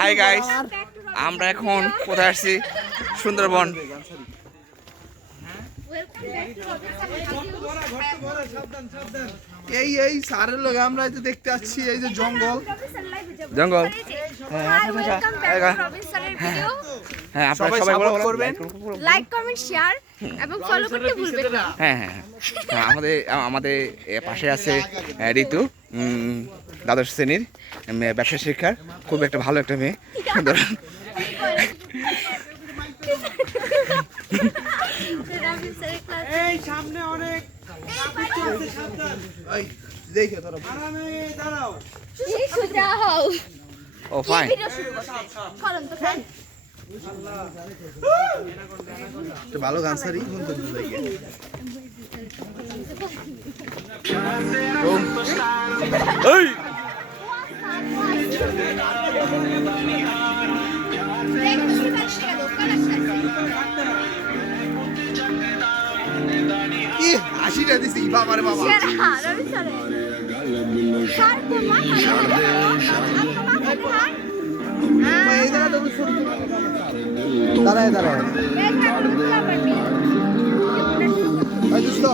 Hi guys, আমরা এখন কোথায় আসছি? সুন্দরবন। এই সারের লোক আমরা এই যে দেখতে আসছি, এই যে জঙ্গল জঙ্গল। হ্যাঁ, আপনারা সবাই সাপোর্ট করবেন, লাইক কমেন্ট শেয়ার এবং ফলো করতে ভুলবেন না। হ্যাঁ, আমাদের পাশে আছে ঋতু, দ্বাদশ শ্রেণীর ব্যবসা শিক্ষার, খুব একটা ভালো একটা মেয়ে, সুন্দর। এই সামনে অনেক এই দেখে তোরা দাঁড়াও। ও ফাইন। একটা ভালো গান সারি শুনতে লাগে। এই কি হাসিটা দিছি বাবারে বাবা। এই জায়গাটা দাঁড়ায় দাঁড়ায় দোস্ত